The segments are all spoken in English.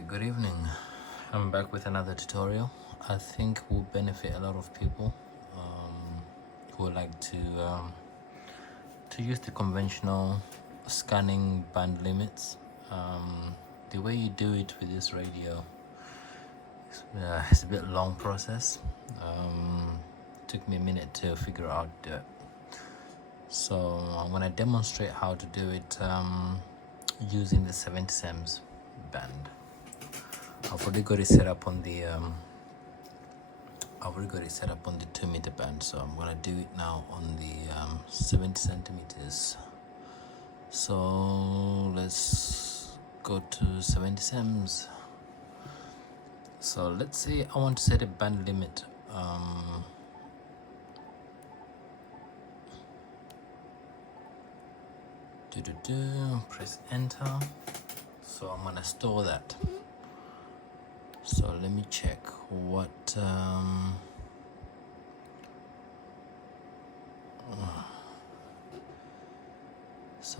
Alright, good evening. I'm back with another tutorial. I think will benefit a lot of people who would like to use the conventional scanning band limits. The way you do it with this radio it's a bit long process. Took me a minute to figure out that. So I'm gonna demonstrate how to do it using the 70 cms band. I've already got it set up on the 2-meter band, so I'm gonna do it now on the 70 centimeters. So let's go to 70 cms. So let's say I want to set a band limit. Press enter. So I'm gonna store that. So let me check what so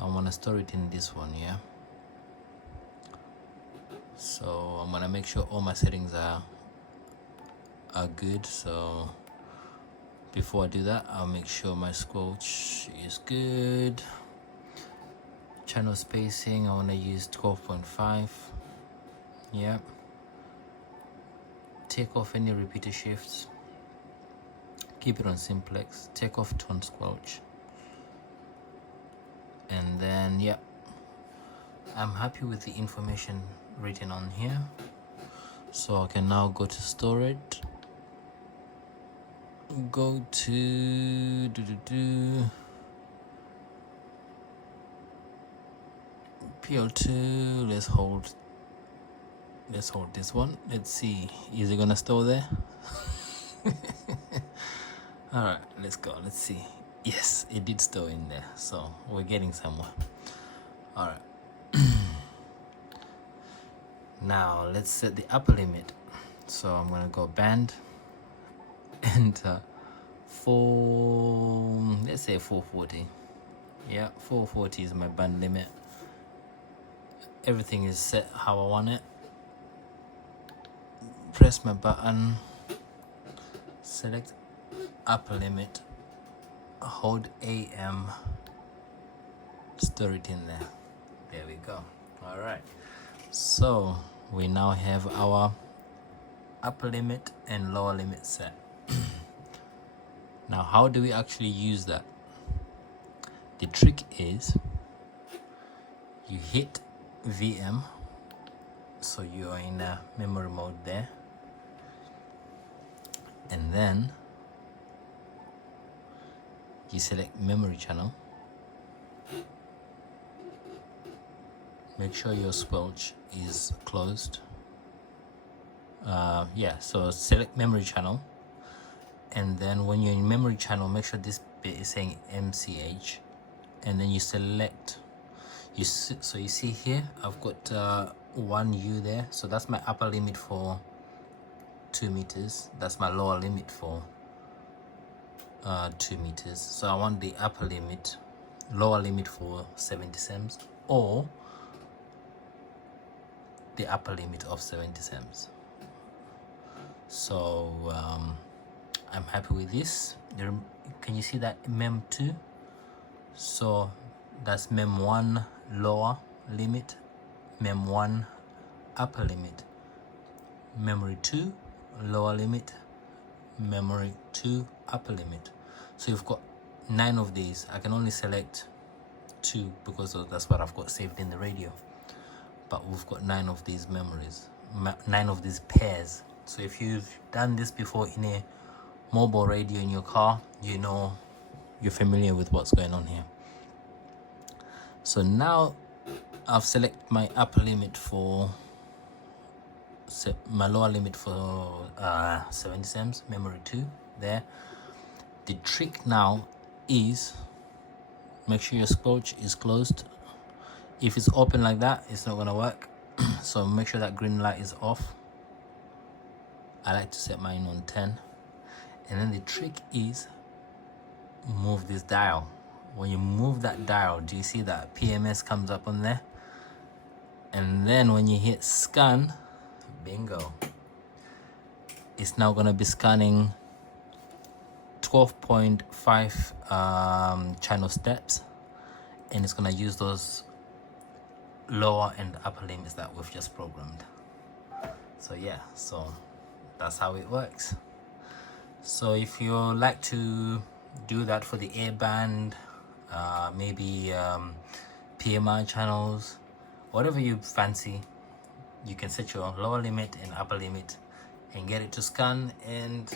I'm gonna store it in this one, yeah. So I'm gonna make sure all my settings are good. So before I do that, I'll make sure my squelch is good. Channel spacing, I want to use 12.5. yeah. Take off any repeater shifts, keep it on simplex, take off tone squelch, and then yeah, I'm happy with the information written on here. So I can now go to storage, go to PL2. Let's hold this one. Let's see, is it gonna store there? All right, let's go. Let's see. Yes, it did store in there, so we're getting somewhere. All right. Now let's set the upper limit. So I'm gonna go band, enter let's say 440. Yeah, 440 is my band limit. Everything is set how I want it. Press my button, select upper limit, hold AM, store it in there. There we go. All right, so we now have our upper limit and lower limit set. Now how do we actually use that? The trick is you hit VM, so you are in a memory mode there, and then you select memory channel. Make sure your squelch is closed. So select memory channel, and then when you're in memory channel, make sure this bit is saying MCH, and then you select. So you see here, I've got 1U there, so that's my upper limit for 2 meters. That's my lower limit for 2 meters. So I want the upper limit, lower limit for 70 cms, or the upper limit of 70 cms. So I'm happy with this. Can you see that mem2? So that's mem1 lower limit, mem1 upper limit, memory 2 lower limit, memory 2 upper limit. So you've got 9 of these. I can only select 2 because that's what I've got saved in the radio, but we've got 9 of these memories, 9 of these pairs. So if you've done this before in a mobile radio in your car, you know, you're familiar with what's going on here. So now I've selected my upper limit for my lower limit for 70 cms, memory 2 there. The trick now is make sure your squelch is closed. If it's open like that, it's not gonna work. So make sure that green light is off. I like to set mine on 10. And then the trick is move this dial. When you move that dial, do you see that PMS comes up on there? And then when you hit scan, Bingo. It's now going to be scanning 12.5 channel steps, and it's going to use those lower and upper limits that we've just programmed. So yeah, so that's how it works. So if you like to do that for the A band, maybe PMI channels, whatever you fancy, you can set your lower limit and upper limit and get it to scan, and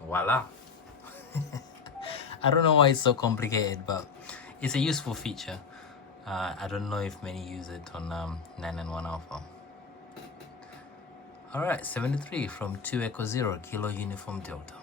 voila. I don't know why it's so complicated, but it's a useful feature. I don't know if many use it on 991 Alpha. Alright, 73 from 2 Echo 0 Kilo Uniform Delta.